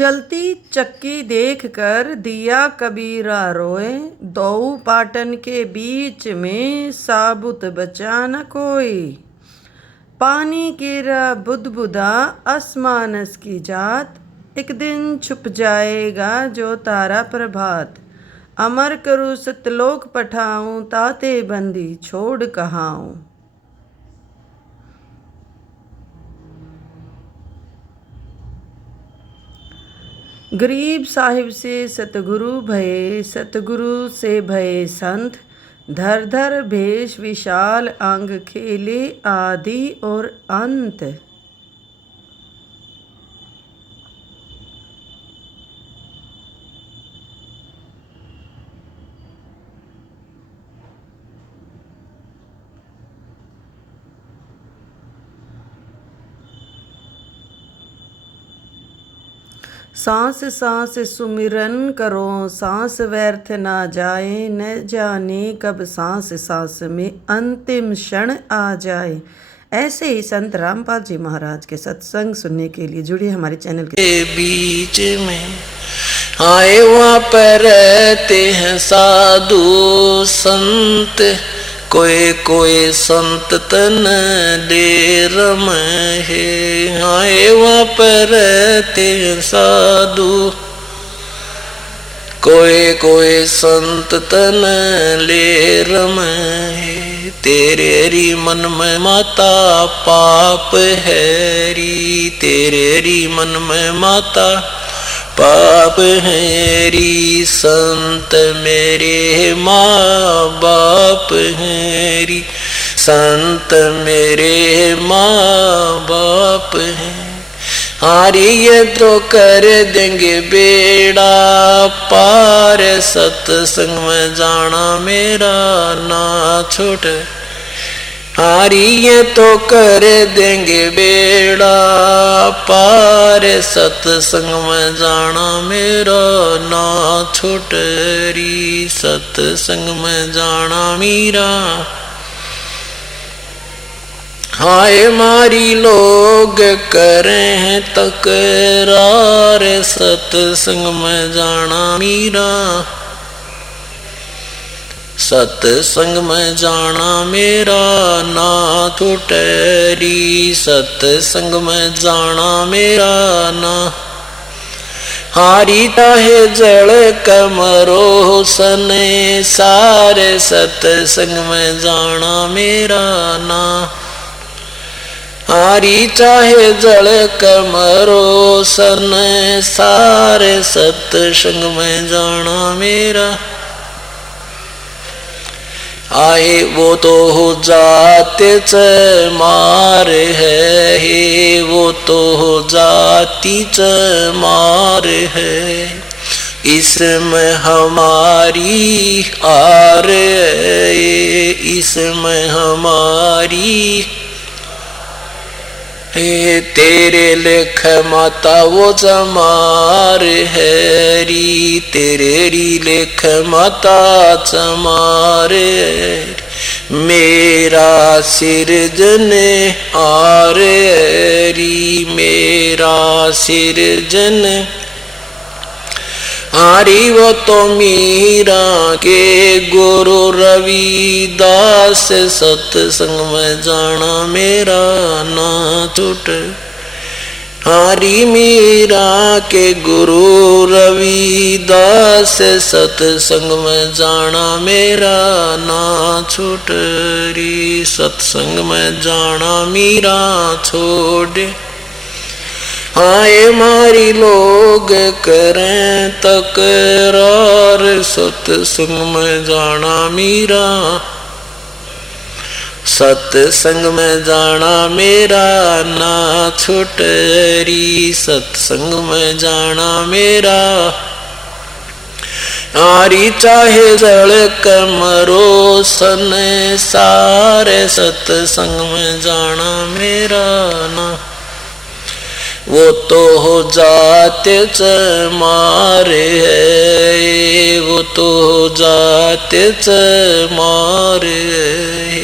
चलती चक्की देख कर दिया कबीरा रोए, दो पाटन के बीच में साबुत बचा न कोई। पानी गिरा बुदबुदा आसमानस की जात, एक दिन छुप जाएगा जो तारा प्रभात। अमर करूँ सतलोक पठाऊं, ताते बंदी छोड़ कहाऊं। गरीब साहिब से सतगुरु भये, सतगुरु से भये संत। धर धर भेष विशाल अंग, खेले आदि और अंत। सांस सांस सुमिरन करो, सांस व्यर्थ ना जाए। न जाने कब सांस सांस में अंतिम क्षण आ जाए। ऐसे ही संत रामपाल जी महाराज के सत्संग सुनने के लिए जुड़िए हमारे चैनल के बीच में। आए वहाँ पर रहते हैं साधु संत, कोई कोई संत तन ले रम है। आए वहाँ पर रहते हैं साधु, कोई कोई संत तन ले रम है। तेरे री मन में माता पाप है री, तेरे री मन में माता पाप है री। संत मेरे माँ बाप है री, संत मेरे माँ बाप है। हारी ये तो कर देंगे बेड़ा पार, सत्संग में जाना मेरा ना छूट। हारी ये तो कर देंगे बेड़ा पार, सत्संग में जाना मेरा ना छूट री, सत्संग में जाना मेरा। हाय मारी लोग करें हैं तकरार, सत्संग में जाना मेरा। सत्संग में जाना मेरा ना टूटरी, सत्संग में जाना मेरा ना। हारी चाहे जल कमरो सने सारे, सत्संग में जाना मेरा ना। हारी चाहे जल कमरो सन सारे, सत्संग में जाना मेरा। आए वो तो हो जाते च मार है, वो तो हो जाती च मार है। इसमें हमारी आर है, इसमें हमारी तेरे लेख माता वो चमार है री, तेरे री लेख माता चमार है। मेरा सिरजन आर री, मेरा सिरजन हारी वो तो मीरा के गुरु रविदास, सत्संग में जाना मेरा ना छूट। हारी मीरा के गुरु रविदास, सत्संग में जाना मेरा ना छूट री, सत्संग में जाना मेरा छोड़। आए मारी लोग करें तकरार, सत्संग में जाना मेरा। सत्संग में जाना मेरा ना छूटरी, सत्संग में जाना मेरा। आरी चाहे जल कमरो सन सारे, सत्संग में जाना मेरा ना। वो तो हो जाते च मारे है, वो तो हो जाते च मारे है।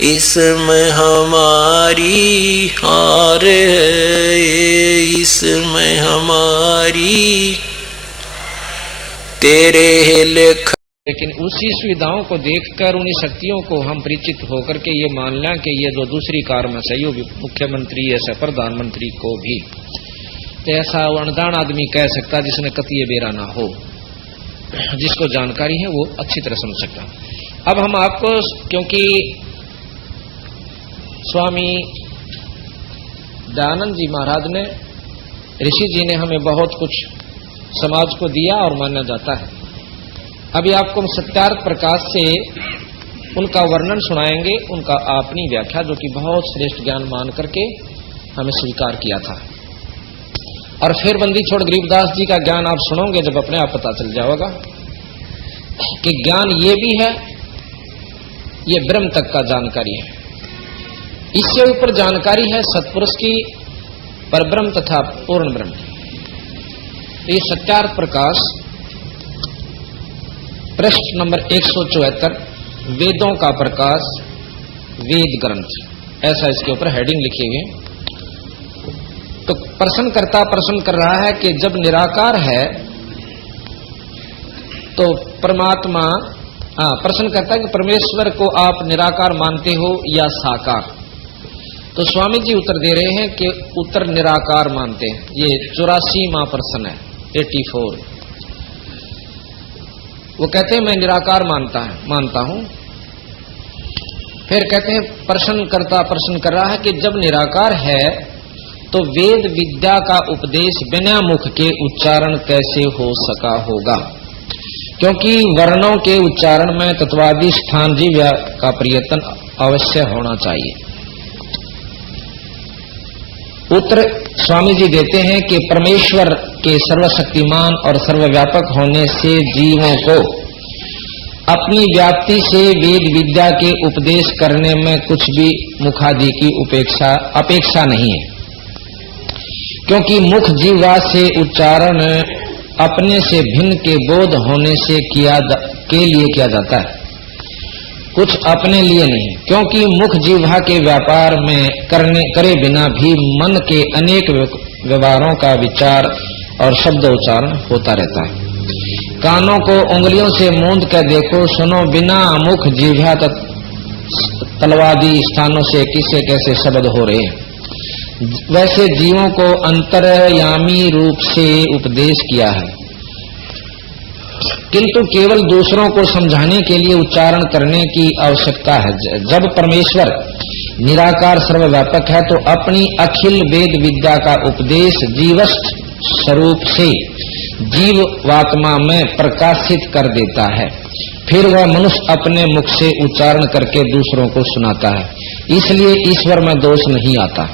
इसमें हमारी हार है, इसमें हमारी तेरे लेख। लेकिन उसी सुविधाओं को देखकर उन्हीं शक्तियों को हम परिचित होकर के ये मान लें कि ये जो दूसरी कार में सहयोगी मुख्यमंत्री ऐसा प्रधानमंत्री को भी तो ऐसा वो अनजान आदमी कह सकता जिसने कतिये बेरा ना हो, जिसको जानकारी है वो अच्छी तरह समझ सकता। अब हम आपको, क्योंकि स्वामी दयानंद जी महाराज ने, ऋषि जी ने हमें बहुत कुछ समाज को दिया और माना जाता है। अभी आपको सत्यार्थ प्रकाश से उनका वर्णन सुनाएंगे, उनका अपनी व्याख्या, जो कि बहुत श्रेष्ठ ज्ञान मान करके हमें स्वीकार किया था। और फिर बंदी छोड़ गरीबदास जी का ज्ञान आप सुनोगे जब अपने आप पता चल जाएगा कि ज्ञान ये भी है, ये ब्रह्म तक का जानकारी है। इससे ऊपर जानकारी है सत्पुरुष की, परब्रह्म तथा पूर्ण ब्रह्म। तो ये सत्यार्थ प्रकाश पृष्ठ नंबर 174, वेदों का प्रकाश, वेद ग्रंथ, ऐसा इसके ऊपर हेडिंग लिखी हुई। तो प्रश्नकर्ता प्रश्न कर रहा है कि जब निराकार है तो परमात्मा, प्रश्न करता है कि परमेश्वर को आप निराकार मानते हो या साकार। तो स्वामी जी उत्तर दे रहे हैं कि उत्तर निराकार मानते हैं। ये 84वां प्रश्न है, 84। वो कहते हैं मैं निराकार मानता हूं। फिर कहते हैं प्रश्नकर्ता प्रश्न कर रहा है कि जब निराकार है तो वेद विद्या का उपदेश बिना मुख के उच्चारण कैसे हो सका होगा, क्योंकि वर्णों के उच्चारण में तत्वादि स्थान जीव्या का प्रयत्न अवश्य होना चाहिए। उत्तर स्वामी जी देते हैं कि परमेश्वर के सर्वशक्तिमान और सर्वव्यापक होने से जीवों को अपनी व्याप्ति से वेद विद्या के उपदेश करने में कुछ भी मुखादि की अपेक्षा नहीं है, क्योंकि मुख जीवा से उच्चारण अपने से भिन्न के बोध होने से के लिए किया जाता है, कुछ अपने लिए नहीं। क्योंकि मुख जीवा के व्यापार में करे बिना भी मन के अनेक व्यवहारों का विचार और शब्द उच्चारण होता रहता है। कानों को उंगलियों से मूंद कर देखो, सुनो, बिना मुख जीवा तलवादी स्थानों से किसे कैसे शब्द हो रहे हैं। वैसे जीवों को अंतर्यामी रूप से उपदेश किया है, किंतु केवल दूसरों को समझाने के लिए उच्चारण करने की आवश्यकता है। जब परमेश्वर निराकार सर्वव्यापक है तो अपनी अखिल वेद विद्या का उपदेश जीवस्थ स्वरूप से जीवात्मा में प्रकाशित कर देता है, फिर वह मनुष्य अपने मुख से उच्चारण करके दूसरों को सुनाता है। इसलिए ईश्वर में दोष नहीं आता।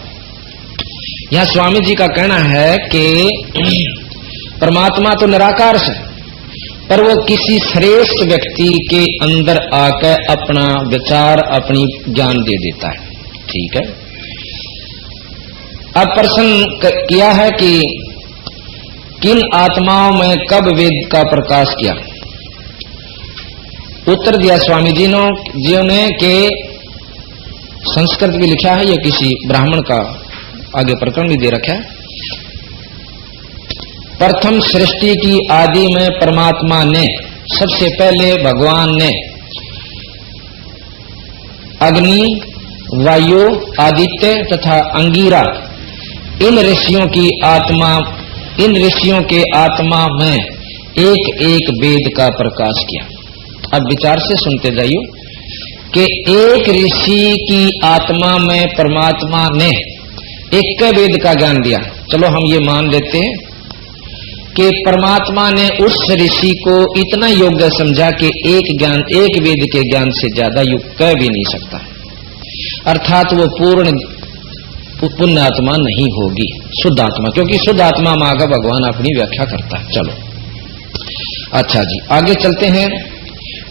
यहाँ स्वामी जी का कहना है कि परमात्मा तो निराकार है, पर वो किसी श्रेष्ठ व्यक्ति के अंदर आकर अपना विचार, अपनी ज्ञान दे देता है। ठीक है। अब प्रश्न किया है कि किन आत्माओं में कब वेद का प्रकाश किया। उत्तर दिया स्वामी जी ने कि संस्कृत भी लिखा है, या किसी ब्राह्मण का आगे प्रकरण भी दे रखा है। प्रथम सृष्टि की आदि में परमात्मा ने सबसे पहले भगवान ने अग्नि, वायु, आदित्य तथा अंगिरा इन ऋषियों के आत्मा में एक एक वेद का प्रकाश किया। अब विचार से सुनते जाइए कि एक ऋषि की आत्मा में परमात्मा ने एक वेद का ज्ञान दिया। चलो हम ये मान लेते हैं कि परमात्मा ने उस ऋषि को इतना योग्य समझा कि एक वेद के ज्ञान से ज्यादा युक्त कह भी नहीं सकता, अर्थात वो पूर्ण पुण्य आत्मा नहीं होगी, शुद्ध आत्मा, क्योंकि शुद्ध आत्मा में आगे भगवान अपनी व्याख्या करता है। चलो अच्छा जी, आगे चलते हैं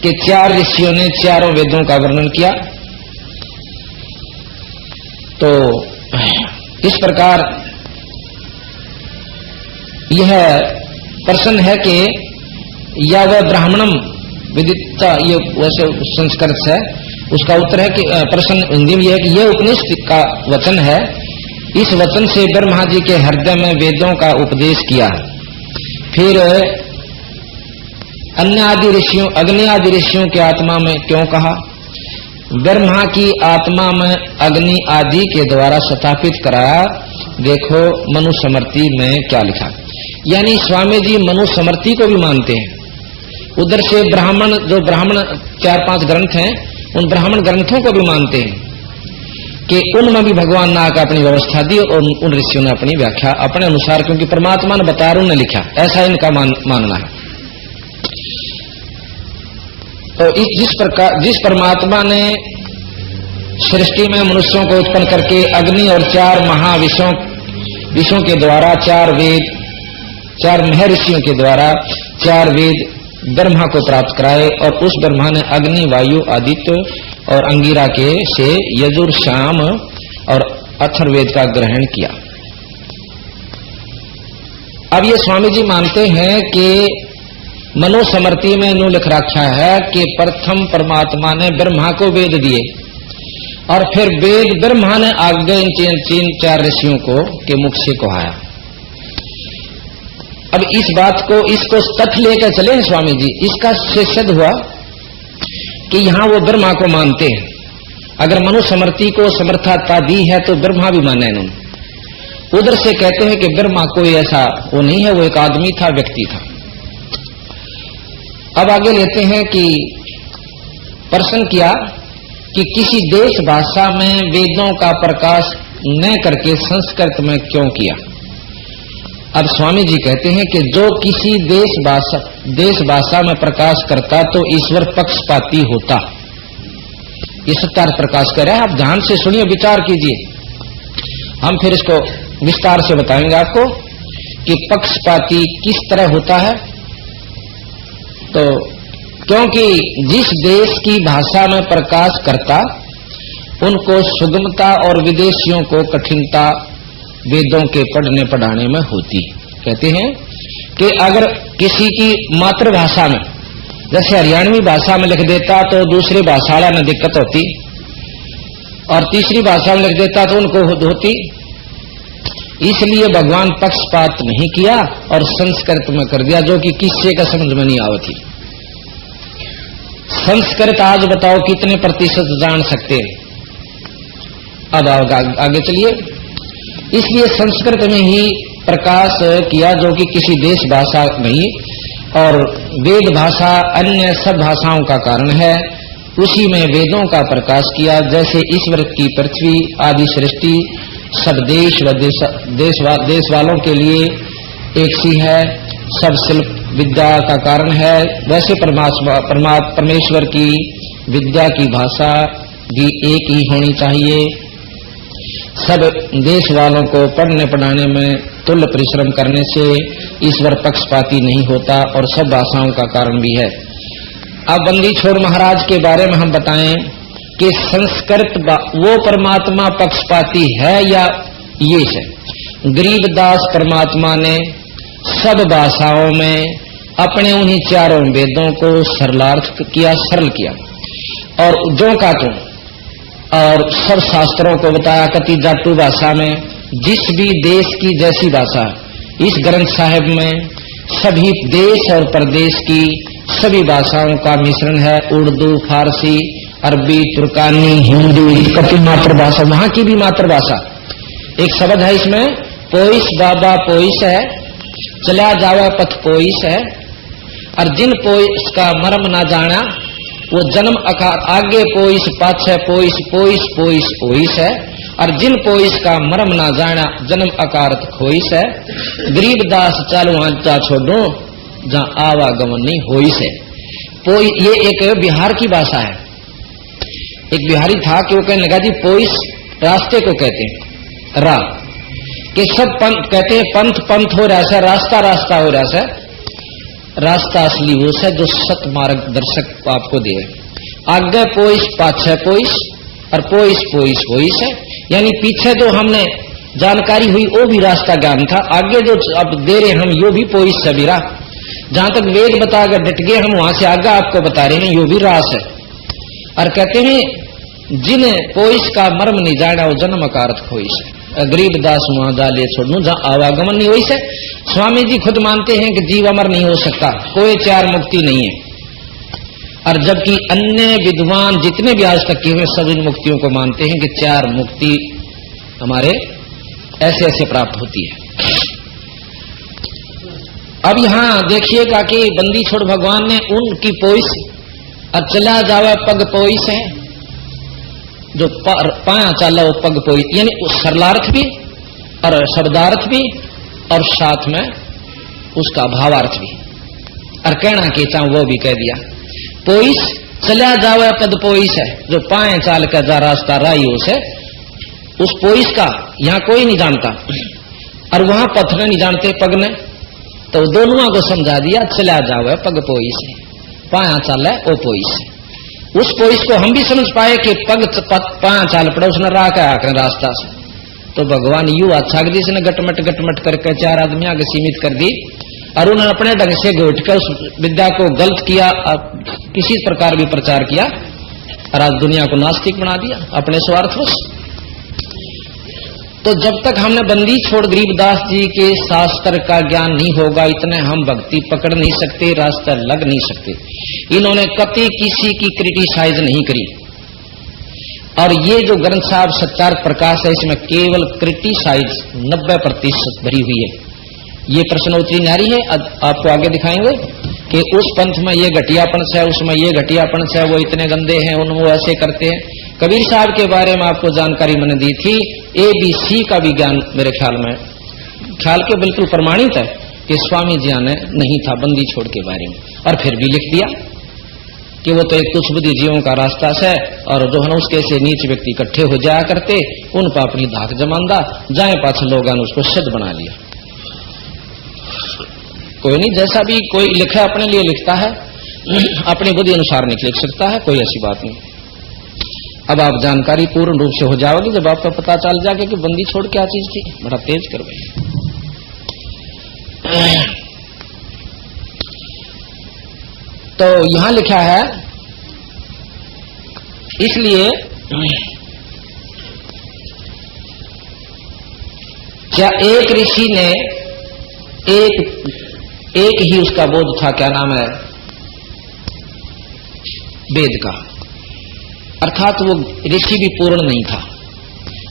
कि 4 ऋषियों ने चारों वेदों का वर्णन किया। तो इस प्रकार यह प्रश्न है कि या वह ब्राह्मणम विदिता, ये वैसे संस्कृत है, उसका उत्तर है कि प्रश्न हिंदी में यह है कि यह उपनिषद का वचन है, इस वचन से ब्रह्मा जी के हृदय में वेदों का उपदेश किया। फिर अन्य आदि ऋषियों, अग्नि आदि ऋषियों के आत्मा में क्यों कहा? ब्रह्मा की आत्मा में अग्नि आदि के द्वारा स्थापित कराया। देखो मनुस्मृति में क्या लिखा, यानी स्वामी जी मनुस्मृति को भी मानते हैं। उधर से ब्राह्मण, जो ब्राह्मण 4-5 ग्रंथ हैं, उन ब्राह्मण ग्रंथों को भी मानते हैं कि उनमें भी भगवान ने आकर अपनी व्यवस्था दी और उन ऋषियों ने अपनी व्याख्या अपने अनुसार, क्योंकि परमात्मा ने बताया, उन्होंने लिखा, ऐसा इनका मानना है। तो जिस परमात्मा ने सृष्टि में मनुष्यों को उत्पन्न करके अग्नि और 4 महाविषयों के द्वारा 4 वेद, 4 महर्षियों के द्वारा 4 वेद ब्रह्मा को प्राप्त कराए, और उस ब्रह्मा ने अग्नि, वायु, आदित्य और अंगिरा के से यजुर, शाम और अथर्ववेद का ग्रहण किया। अब ये स्वामी जी मानते हैं कि मनुस्मृति में यूं लिख रखा है कि प्रथम परमात्मा ने ब्रह्मा को वेद दिए और फिर वेद ब्रह्मा ने आगे इन 4 ऋषियों को के मुख से कहाया। अब इस बात को, इसको तथ्य लेकर चले स्वामी जी, इसका सिद्ध हुआ कि यहाँ वो ब्रह्मा को मानते हैं। अगर मनुस्मृति को समर्थता दी है तो ब्रह्मा भी माना इन्होंने। उधर से कहते हैं कि ब्रह्मा कोई ऐसा वो नहीं है, वो एक आदमी था, व्यक्ति था। अब आगे लेते हैं कि प्रश्न किया कि किसी देश भाषा में वेदों का प्रकाश न करके संस्कृत में क्यों किया? अब स्वामी जी कहते हैं कि जो किसी देश भाषा में प्रकाश करता तो ईश्वर पक्षपाती होता। ये सत्यार्थ प्रकाश कर रहा है, आप ध्यान से सुनिए, विचार कीजिए। हम फिर इसको विस्तार से बताएंगे आपको कि पक्षपाती किस तरह होता है। तो क्योंकि जिस देश की भाषा में प्रकाश करता उनको सुगमता और विदेशियों को कठिनता वेदों के पढ़ने पढ़ाने में होती। कहते हैं कि अगर किसी की मातृभाषा में, जैसे हरियाणवी भाषा में लिख देता तो दूसरी भाषा वाला में दिक्कत होती, और तीसरी भाषा में लिख देता तो उनको होती। इसलिए भगवान पक्षपात नहीं किया और संस्कृत में कर दिया, जो कि किससे का समझ में नहीं आवती। संस्कृत आज बताओ कितने प्रतिशत जान सकते हैं? अब आगे चलिए। इसलिए संस्कृत में ही प्रकाश किया, जो कि किसी देश भाषा नहीं, और वेद भाषा अन्य सब भाषाओं का कारण है, उसी में वेदों का प्रकाश किया। जैसे ईश्वर की पृथ्वी आदि सृष्टि सब देश व देश वालों के लिए एक सी है, सब शिल्प विद्या का कारण है, वैसे परमेश्वर की विद्या की भाषा भी एक ही होनी चाहिए। सब देश वालों को पढ़ने पढ़ाने में तुल्य परिश्रम करने से ईश्वर पक्षपाती नहीं होता और सब भाषाओं का कारण भी है। अब बंदी छोड़ महाराज के बारे में हम बताएं कि संस्कृत वो परमात्मा पक्षपाती है या ये है? गरीबदास परमात्मा ने सब भाषाओं में अपने उन्हीं 4 वेदों को सरलार्थ किया, सरल किया, और जो का तो और सब शास्त्रों को बताया कति जाटू भाषा में, जिस भी देश की जैसी भाषा। इस ग्रंथ साहिब में सभी देश और प्रदेश की सभी भाषाओं का मिश्रण है। उर्दू, फारसी, अरबी, तुर्कानी, हिंदी, कति मातृभाषा, वहां की भी मातृभाषा। एक शब्द है इसमें, पोइस बाबा पोइस है, चला जावा पथ पोइस है, और जिन पोइस का मर्म ना जाना वो जन्म आकार आगे पोइस पाछे पोइस पोइस पोइस पोइस है, और जिन पोइस का मर्म ना जाना जन्म आकार खोइस है। गरीबदास चालू आंचा छोड़ो जहां आवागमन नहीं होइस है। पोई ये एक बिहार की भाषा है। एक बिहारी था कि वो कहने लगा जी पोइस रास्ते को कहते हैं, रा कि सब पंथ कहते हैं, पंथ पंथ हो रहा है, रास्ता रास्ता हो रहा है। रास्ता असली वो है जो सत मार्गदर्शक आपको दे। आगे पोइस पाछे पोइस और पोइस पोइस पोइस है, यानी पीछे जो हमने जानकारी हुई वो भी रास्ता ज्ञान था, आगे जो अब दे रहे हम यो भी पोइस सबीरा। जहां तक वेद बताकर डट गए हम, वहां से आगे आपको बता रहे हैं यो भी रास है। और कहते हैं जिन पोइस का मर्म नहीं जाना वो जन्म का अर्थ खोइस। गरीब दास वहां जाले छोड़ू जहां आवागमन नहीं हुई से। स्वामी जी खुद मानते हैं कि जीव अमर नहीं हो सकता, कोई चार मुक्ति नहीं है। और जबकि अन्य विद्वान जितने भी आज तक किए हुए सब इन मुक्तियों को मानते हैं कि चार मुक्ति हमारे ऐसे ऐसे प्राप्त होती है। अब यहां देखिएगा कि बंदी छोड़ भगवान ने उनकी पोइस और चला जावा पग पोइस है, जो पाया चाला वो पग पोइस, यानी सरलार्थ भी और शब्दार्थ भी और साथ में उसका भावार्थ भी। और कहना के चाह वो भी कह दिया। पोइस चला जावे पद पोइस है, जो पाए चाल का जा रास्ता राई उसे, उस पोइस का यहां कोई नहीं जानता और वहां पथ ने नहीं जानते पग ने, तो दोनों को समझा दिया चला जावे पग पोइस है, पाया चाल है वो पोइस है। उस पोइस को हम भी समझ पाए कि पग पाया चाल पड़ा उसने राह का आकर रास्ता से, तो भगवान यू अच्छा जिसने गटमट करके चार आदमी आगे सीमित कर दी और उन्होंने अपने ढंग से घोट कर उस विद्या को गलत किया, किसी प्रकार भी प्रचार किया और आज दुनिया को नास्तिक बना दिया अपने स्वार्थवश। तो जब तक हमने बंदी छोड़ गरीबदास जी के शास्त्र का ज्ञान नहीं होगा, इतने हम भक्ति पकड़ नहीं सकते, रास्ता लग नहीं सकते। इन्होंने कभी किसी की क्रिटिसाइज नहीं करी और ये जो ग्रंथ साहब सत्यार्थ प्रकाश है इसमें केवल क्रिटिसाइज 90% भरी हुई है। ये प्रश्नोत्तरी नारी है, आपको आगे दिखाएंगे कि उस पंथ में ये घटियापन है, उसमें ये घटियापन है, वो इतने गंदे हैं, उन वो ऐसे करते हैं। कबीर साहब के बारे में आपको जानकारी मैंने दी थी, ABC का भी ज्ञान मेरे ख्याल के बिल्कुल प्रमाणित है कि स्वामी जी ने नहीं था बंदी छोड़ के बारे में, और फिर भी लिख दिया कि वो तो एक तुच्छ बुद्धि जीवों का रास्ता है और जो है उसके से नीच व्यक्ति इकट्ठे हो जाया करते, उन पर अपनी धाक जमांदा जाए पाछ लोगों ने उसको सिद्ध बना लिया। कोई नहीं, जैसा भी कोई लिखा अपने लिए लिखता है, अपनी बुद्धि अनुसार नहीं लिख सकता है, कोई ऐसी बात नहीं। अब आप जानकारी पूर्ण रूप से हो जाओगे जब आपको पता चल जाएगा कि बंदी छोड़ क्या चीज थी। बड़ा तेज कर भाई। तो यहां लिखा है, इसलिए क्या एक ऋषि ने एक ही उसका बोध था, क्या नाम है, वेद का, अर्थात वो ऋषि भी पूर्ण नहीं था।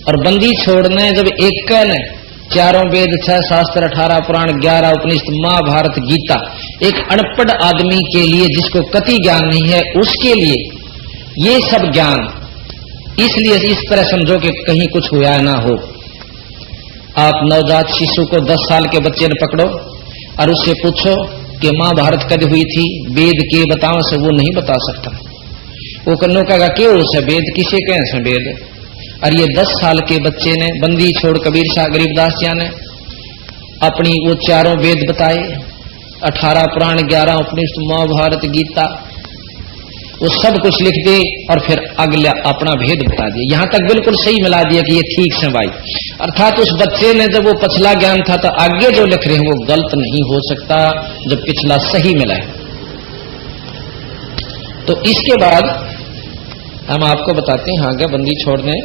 और बंदी छोड़ने जब एक ने चारों वेद 6 शास्त्र 18 पुराण 11 उपनिषद महाभारत गीता, एक अनपढ़ आदमी के लिए जिसको कति ज्ञान नहीं है उसके लिए ये सब ज्ञान, इसलिए इस तरह समझो कि कहीं कुछ हुआ ना हो। आप नवजात शिशु को 10 साल के बच्चे ने पकड़ो और उससे पूछो कि महाभारत कद हुई थी, वेद के बताओ से वो नहीं बता सकता। वो कन्नो कहेगा क्यों उसे वेद किसे कहें से वेद। और ये 10 साल के बच्चे ने बंदी छोड़ कबीर शाह गरीबदास जी ने अपनी वो चारों वेद बताए, 18 पुराण 11 उपनिषद महाभारत गीता, वो सब कुछ लिख दे और फिर अगला अपना भेद बता दिया। यहां तक बिल्कुल सही मिला दिया कि ये ठीक से भाई, अर्थात उस बच्चे ने जब वो पिछला ज्ञान था तो आगे जो लिख रहे हैं वो गलत नहीं हो सकता जब पिछला सही मिला है। तो इसके बाद हम आपको बताते हैं आगे बंदी छोड़ने।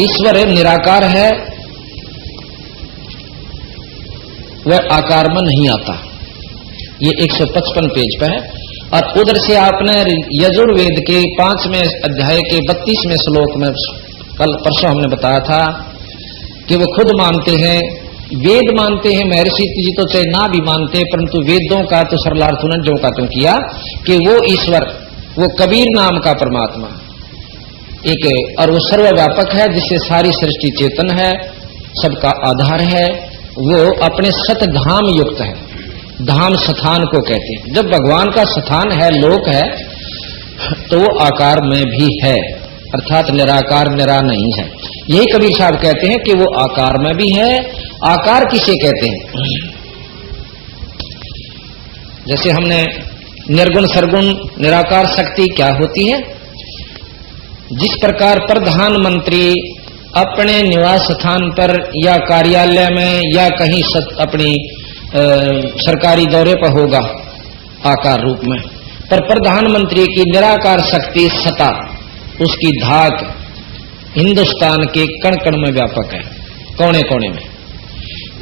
ईश्वर निराकार है, वह आकार में नहीं आता। ये 155 पेज पे है। और उधर से आपने यजुर्वेद के 5वें अध्याय के 32वें श्लोक में कल परसों हमने बताया था कि वो खुद मानते हैं, वेद मानते हैं, महर्षि जी तो चाहे ना भी मानते, परंतु वेदों का तो सरलार्थ उन्होंने जो का तुम किया कि वो ईश्वर, वो कबीर नाम का परमात्मा एक, और वो सर्वव्यापक है जिससे सारी सृष्टि चेतन है, सबका आधार है, वो अपने सत धाम युक्त है। धाम स्थान को कहते हैं। जब भगवान का स्थान है, लोक है, तो वो आकार में भी है, अर्थात निराकार निरा नहीं है। यही कबीर साहब कहते हैं कि वो आकार में भी है। आकार किसे कहते हैं? जैसे हमने निर्गुण सरगुण निराकार शक्ति क्या होती है, जिस प्रकार प्रधानमंत्री अपने निवास स्थान पर या कार्यालय में या कहीं अपनी सरकारी दौरे पर होगा आकार रूप में, पर प्रधानमंत्री की निराकार शक्ति सत्ता, उसकी धाक हिंदुस्तान के कण कण में व्यापक है, कोने कोने में।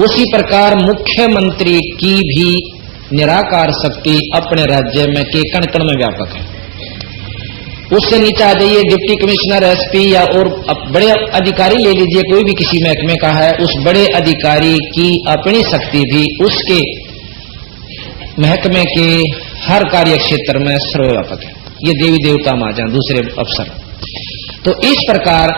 उसी प्रकार मुख्यमंत्री की भी निराकार शक्ति अपने राज्य में के कण कण में व्यापक है। उससे नीचे आ जाइए, डिप्टी कमिश्नर, एसपी या और बड़े अधिकारी ले लीजिए, कोई भी किसी महकमे का है, उस बड़े अधिकारी की अपनी शक्ति भी उसके महकमे के हर कार्य क्षेत्र में सर्वव्यापक है। ये देवी देवता मा जाए दूसरे अफसर। तो इस प्रकार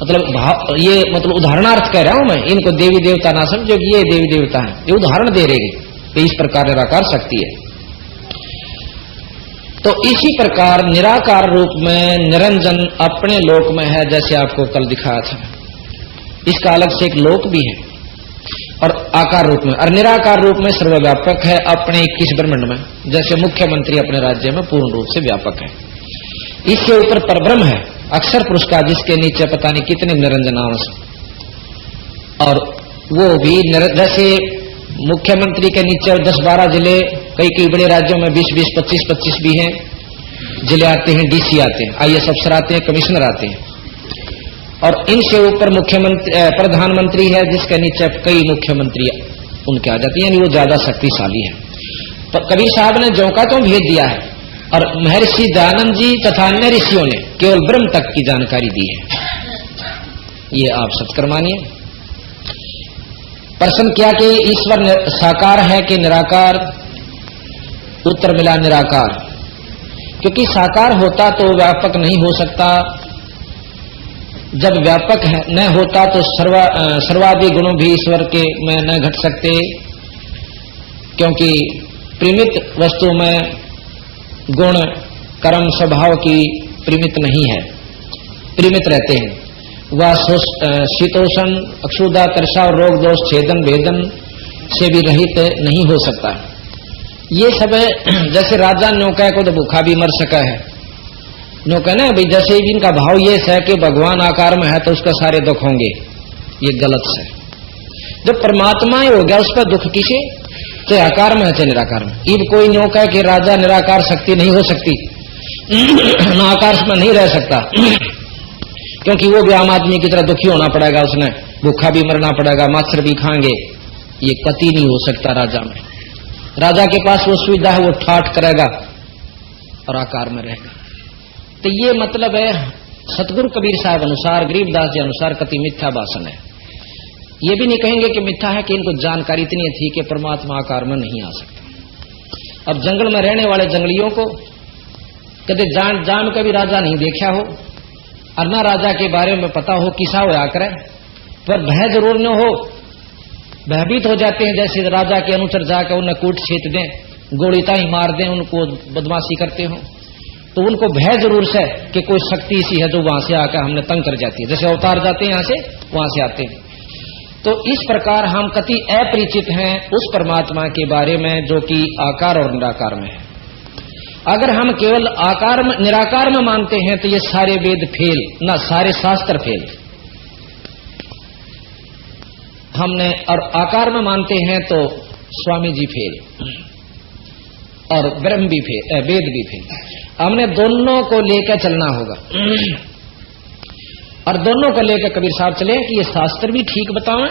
मतलब ये मतलब उदाहरणार्थ कह रहा हूं मैं, इनको देवी देवता ना समझो कि ये देवी देवता है, ये उदाहरण दे रहे कि इस प्रकार निराकार शक्ति है। तो इसी प्रकार निराकार रूप में निरंजन अपने लोक में है, जैसे आपको कल दिखाया था। इसका अलग से एक लोक भी है और आकार रूप में, और निराकार रूप में सर्वव्यापक है अपने 21 ब्रह्मांड में, जैसे मुख्यमंत्री अपने राज्य में पूर्ण रूप से व्यापक है। इसके ऊपर परब्रह्म है, अक्षर पुरुष का, जिसके नीचे पता नहीं कितने निरंजन अंश, और वो भी जैसे मुख्यमंत्री के नीचे 10-12 जिले, कई बड़े राज्यों में 20-20, 25-25 भी हैं जिले आते हैं, डीसी आते हैं, आईएएस अफसर आते हैं, कमिश्नर आते हैं, और इनसे ऊपर मुख्यमंत्री प्रधानमंत्री है, जिसके नीचे कई मुख्यमंत्री उनके आ जाते हैं, यानी वो ज्यादा शक्तिशाली है। तो कबीर साहब ने जो का तो भेज दिया है, और महर्षि दयानंद जी तथा अन्य ऋषियों ने केवल ब्रह्म तक की जानकारी दी है। ये आप सत्कर मानिए। प्रश्न क्या कि ईश्वर साकार है कि निराकार? उत्तर मिला निराकार, क्योंकि साकार होता तो व्यापक नहीं हो सकता, जब व्यापक है न होता तो सर्वादि गुणों भी ईश्वर के में न घट सकते, क्योंकि परिमित वस्तु में गुण कर्म स्वभाव की परिमित नहीं है, परिमित रहते हैं। वह शीतोषण अक्षुदा तर्षा और रोग दोष छेदन भेदन से भी रहित नहीं हो सकता। ये सब जैसे राजा नौका को तो भूखा भी मर सका है, नौका ना भाई, जैसे ही इनका भाव ये है कि भगवान आकार में है तो उसका सारे दुख होंगे, ये गलत है। जब परमात्मा ही हो गया उस पर दुख किसे? चाहे आकार में है चाहे निराकार में। इब कोई नौका है कि राजा निराकार शक्ति नहीं हो सकती, न आकार में नहीं रह सकता, क्योंकि वो भी आम आदमी की तरह दुखी होना पड़ेगा, उसने भूखा भी मरना पड़ेगा, मच्छर भी खाएंगे, ये कति नहीं हो सकता राजा में। राजा के पास वो सुविधा है, वो ठाठ करेगा और आकार में रहेगा। तो ये मतलब है सतगुरु कबीर साहब अनुसार, गरीबदास जी अनुसार कति मिथ्या भाषण है। ये भी नहीं कहेंगे कि मिथ्या है कि इनको जानकारी इतनी थी कि परमात्मा आकार में नहीं आ सकता। अब जंगल में रहने वाले जंगलियों को कदे जान कभी राजा नहीं देखा हो, और ना राजा के बारे में पता हो किसा हो आकर, पर भय जरूर न हो, भयभीत हो जाते हैं। जैसे राजा के अनुचर जाकर उन्हें कूट छेत दें, गोली ताई मार दें, उनको बदमाशी करते हो, तो उनको भय जरूर से कि कोई शक्ति सी है जो वहां से आकर हमने तंग कर जाती है, जैसे अवतार जाते हैं यहां से वहां से आते हैं। तो इस प्रकार हम कति अपरिचित हैं उस परमात्मा के बारे में जो कि आकार और निराकार में है। अगर हम केवल आकार में निराकार में मानते हैं तो ये सारे वेद फेल, ना सारे शास्त्र फेल। हमने और आकार में मानते हैं तो स्वामी जी फेल, और ब्रह्म भी फेल, वेद भी फेल। हमने दोनों को लेकर चलना होगा, और दोनों को लेकर कबीर साहब चले कि ये शास्त्र भी ठीक बताएं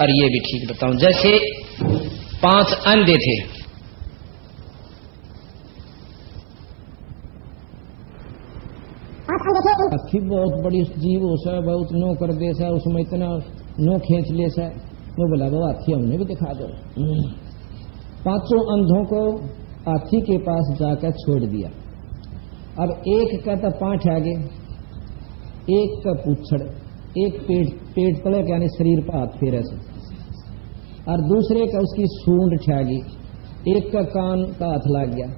और ये भी ठीक बताऊं। जैसे 5 अंधे थे, अच्छी बहुत बड़ी जीव हो सा, बहुत नो कर दे सा, उसमें इतना नो खींच ले सा, वो बोला बाबा हाथी हमने भी दिखा दो। 5 अंधों को हाथी के पास जाकर छोड़ दिया। अब एक कहता 5 आगे, एक का पूछड़, एक पेट तले यानी शरीर पर हाथ फेरे से, और दूसरे का उसकी सूंड ठगी, एक का कान का हाथ लग गया।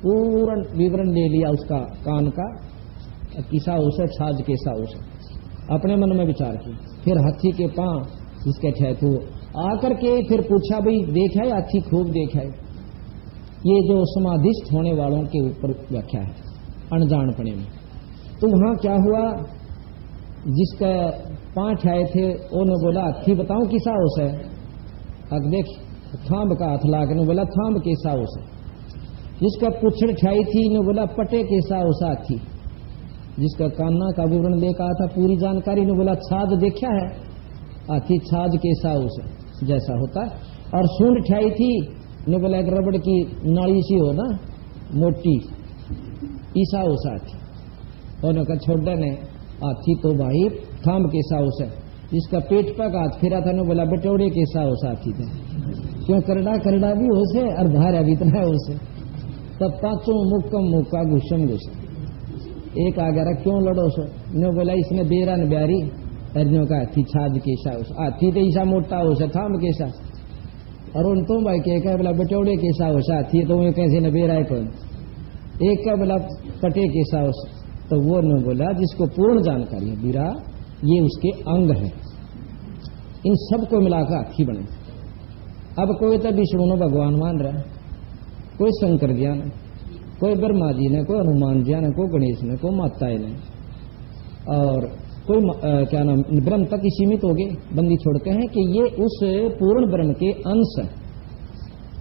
पूर्ण विवरण ले लिया उसका कान का, किसा उसे छाज कैसा उसे, अपने मन में विचार की। फिर हाथी के पांव इसके ठहको आकर के फिर पूछा भाई देखा है हाथी? खूब देखा है। ये जो समाधिस्थ होने वालों के ऊपर व्याख्या है अनजानपने में। तो वहां क्या हुआ, जिसका 5 आए थे उन्होंने बोला हाथी बताऊं किसा उसे? अब देख थांब का हाथ लाकर बोला थांब कैसा उसे? जिसका पुछड़ ठाई थी ने बोला पटे के साओ थी। जिसका कान्ना का विवरण लेकर आया था पूरी जानकारी ने बोला छाज देखा है हाथी छाज के साओ से जैसा होता है। और सूंड ठाई थी ने बोला एक रबड़ की नाली सी हो ना मोटी ईसा उसा थी। उन्होंने कहा छोड़ने ने हाथी तो भाई थाम के साओ से। जिसका पेट पर हाथ फिरा था ने बोला बटोड़े के साओ साथी थे। क्यों करड़ा भी हो से और भारा भी इतना हो से। तब पांचों मुक्कम मुक्का घुसम घुसम एक आ गया क्यों लड़ो सो ने बोला इसने बेरा न ब्यारी अर्जों का हाथी छाज के सा हाथी तो ईसा मोटा हो से थाम के सा। और उन तुम भाई के बोला बटोड़े के सा हो साथी तो वो कैसे न बेरा है कौन एक का बोला पटे के सा। तो वो न बोला जिसको पूर्ण जानकारी है बीरा ये उसके अंग है। इन सबको मिलाकर हाथी बने। अब कोई तो विष्णु भगवान मान रहा है, कोई शंकर जी ने, कोई ब्रह्मा जी ने, कोई हनुमान जी ने, कोई गणेश ने, कोई माता ने, और कोई क्या नाम ब्रह्म तक ही सीमित हो गए। बंदी छोड़ते हैं कि ये उस पूर्ण ब्रह्म के अंश है,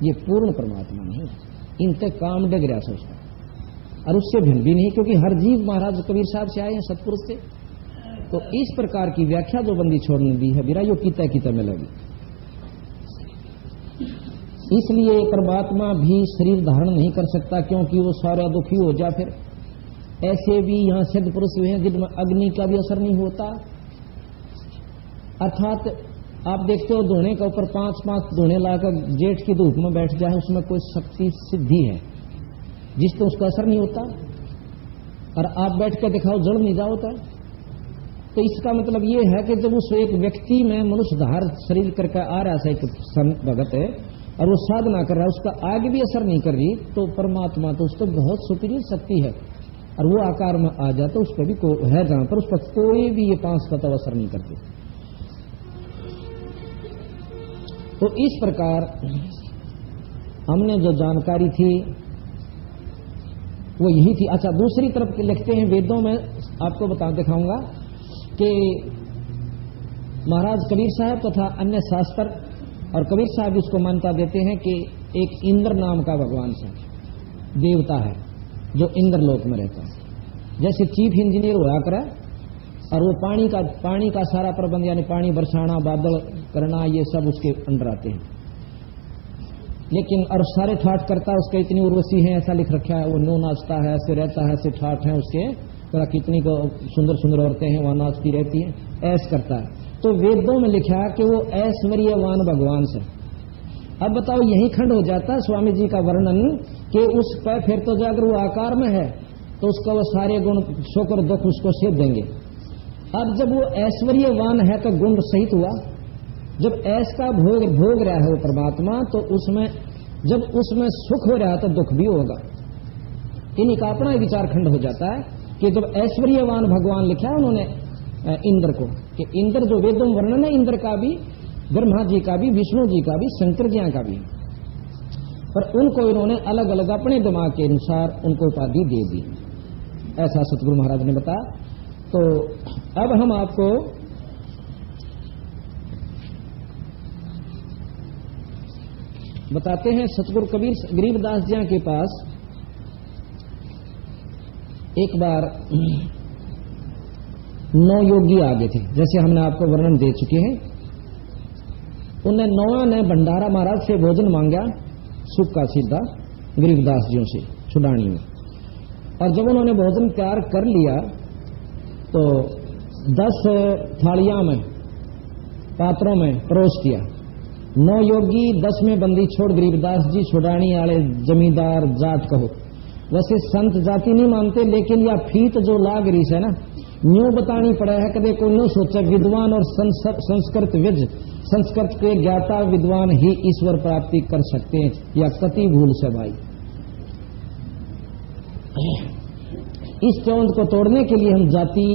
ये पूर्ण परमात्मा नहीं। इन तक काम डग रहा सोचता और उससे भिन्न भी नहीं, क्योंकि हर जीव महाराज कबीर साहब से आए हैं सतपुरुष से। तो इस प्रकार की व्याख्या जो बंदी छोड़ने दी है बीरा यो किता में लगी। इसलिए परमात्मा भी शरीर धारण नहीं कर सकता क्योंकि वो सारा दुखी हो जा। फिर ऐसे भी यहाँ सिद्ध पुरुष हुए हैं जिनमें अग्नि का भी असर नहीं होता। अर्थात आप देखते हो धोने के ऊपर 5-5 धोने लाकर जेठ की धूप में बैठ जाए उसमें कोई शक्ति सिद्धि है जिस तो उसका असर नहीं होता। और आप बैठ कर दिखाओ जड़ नहीं जाता। तो इसका मतलब ये है कि जब उस एक व्यक्ति में मनुष्यधार शरीर करके आ रहा है एक संत भगत है और वो साधना कर रहा है उसका आगे भी असर नहीं कर रही तो परमात्मा तो उसको बहुत सुपीरियर शक्ति है और वो आकार में आ जाता उस पर भी है जहां पर उस पर कोई भी ये 5 तत्व असर नहीं करते। तो इस प्रकार हमने जो जानकारी थी वो यही थी। अच्छा दूसरी तरफ लिखते हैं वेदों में आपको दिखाऊंगा कि महाराज कबीर साहब तथा अन्य शास्त्र और कबीर साहब इसको मान्यता देते हैं कि एक इंद्र नाम का भगवान से देवता है जो इंद्र लोक में रहता है। जैसे चीफ इंजीनियर हुआ करे और वो पानी का सारा प्रबंध यानी पानी बरसाना बादल करना ये सब उसके अंडर आते हैं। लेकिन और सारे ठाठ करता है उसके इतनी उर्वशी है ऐसा लिख रखा है। वो नो नाचता है ऐसे रहता है ऐसे ठाठ है उसके तो कितनी को सुंदर सुंदर औरतें हैं वहां नाचती रहती हैं ऐस करता है। तो वेदों में लिखा कि वो ऐश्वर्यवान भगवान से। अब बताओ यही खंड हो जाता है स्वामी जी का वर्णन कि उस पर फिर तो जाकर वो आकार में है तो उसका वो सारे गुण सुख और दुख उसको सेध देंगे। अब जब वो ऐश्वर्यवान है तो गुण सहित हुआ। जब ऐस का भोग रहा है वो परमात्मा तो उसमें जब उसमें सुख हो रहा है तो दुख भी होगा। इन्हीं का अपना विचार खंड हो जाता है कि जब ऐश्वर्यवान भगवान लिखा है उन्होंने इंद्र को कि इंद्र जो वेदों वर्णन है इंद्र का भी ब्रह्मा जी का भी विष्णु जी का भी शंकर जी का भी, पर उनको इन्होंने अलग अलग अपने दिमाग के अनुसार उनको उपाधि दे दी। ऐसा सतगुरु महाराज ने बताया। तो अब हम आपको बताते हैं सतगुरु कबीर गरीबदास जी के पास एक बार 9 योगी आ गए थे जैसे हमने आपको वर्णन दे चुके हैं। उन्हें 9 ने भंडारा महाराज से भोजन मांगा सूखा सीधा गरीबदास जियों से छुड़ानी में। और जब उन्होंने भोजन तैयार कर लिया तो 10 थालियां में पात्रों में परोस दिया। 9 योगी 10 में बंदी छोड़ गरीबदास जी छुड़ानी वाले जमींदार जाट कहो। वैसे संत जाति नहीं मानते लेकिन या फीत जो लाग रही है ना न्यू बतानी पड़ा है। कदे को न्यू सोचा विद्वान और संस्कृत के ज्ञाता विद्वान ही ईश्वर प्राप्ति कर सकते हैं या कति भूल से भाई। इस चौंध को तोड़ने के लिए हम जाति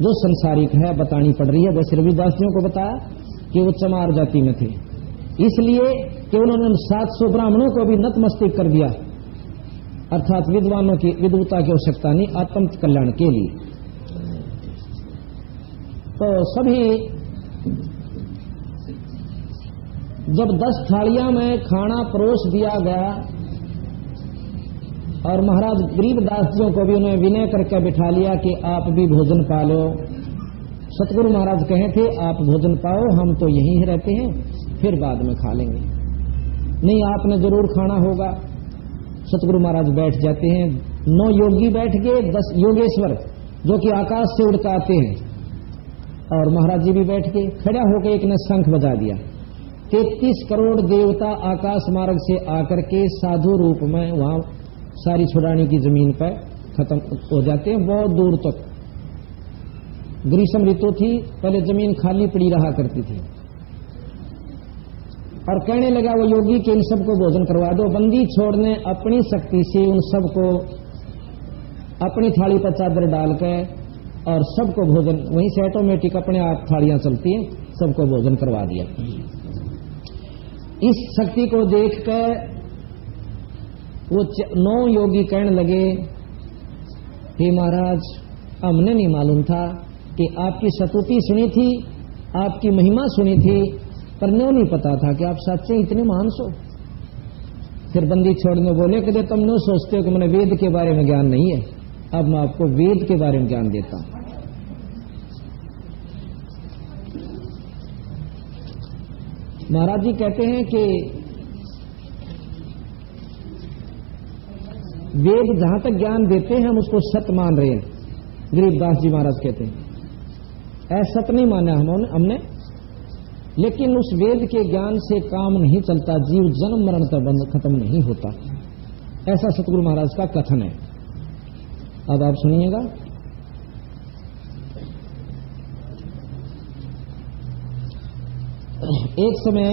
जो संसारिक है बतानी पड़ रही है। जैसे रविदासियों को बताया कि वो चमार जाति में थे इसलिए कि उन्होंने 700 ब्राह्मणों को भी नतमस्तक कर दिया अर्थात विद्वानों की विद्वता की आवश्यकता नहीं आत्म कल्याण के लिए। तो सभी जब 10 थालियां में खाना परोस दिया गया और महाराज गरीबदास जियों को भी उन्होंने विनय करके बिठा लिया कि आप भी भोजन पा लो। सतगुरु महाराज कहे थे आप भोजन पाओ, हम तो यहीं ही रहते हैं, फिर बाद में खा लेंगे। नहीं, आपने जरूर खाना होगा। सतगुरु महाराज बैठ जाते हैं। 9 योगी बैठ गए, 10 योगेश्वर जो कि आकाश से उड़कर आते हैं, और महाराज जी भी बैठ गए। खड़ा होकर एक ने शंख बजा दिया। 33 करोड़ देवता आकाश मार्ग से आकर के साधु रूप में वहां सारी छुड़ानी की जमीन पर खत्म हो जाते हैं। बहुत दूर तक ग्रीष्म ऋतु थी, पहले जमीन खाली पड़ी रहा करती थी। और कहने लगा वो योगी कि इन सबको भोजन करवा दो। बंदी छोड़ने अपनी शक्ति से उन सबको अपनी थाली पर चादर डालकर और सबको भोजन, वहीं से ऑटोमेटिक अपने आप थालियां चलती हैं, सबको भोजन करवा दिया। इस शक्ति को देखकर वो 9 योगी कहने लगे, हे महाराज, हमने नहीं मालूम था कि आपकी स्तुति सुनी थी, आपकी महिमा सुनी थी, पर न्यों नहीं पता था कि आप सच्चे इतने महान सो। फिर बंदी छोड़ने बोले कि तुम न्यों सोचते हो कि मैंने वेद के बारे में ज्ञान नहीं है, अब मैं आपको वेद के बारे में ज्ञान देता हूं। महाराज जी कहते हैं कि वेद जहां तक ज्ञान देते हैं हम उसको सत्य मान रहे हैं। गरीबदास जी महाराज कहते हैं असत नहीं माना हमने, लेकिन उस वेद के ज्ञान से काम नहीं चलता, जीव जन्म मरण का बंध खत्म नहीं होता, ऐसा सतगुरु महाराज का कथन है। अब आप सुनिएगा। एक समय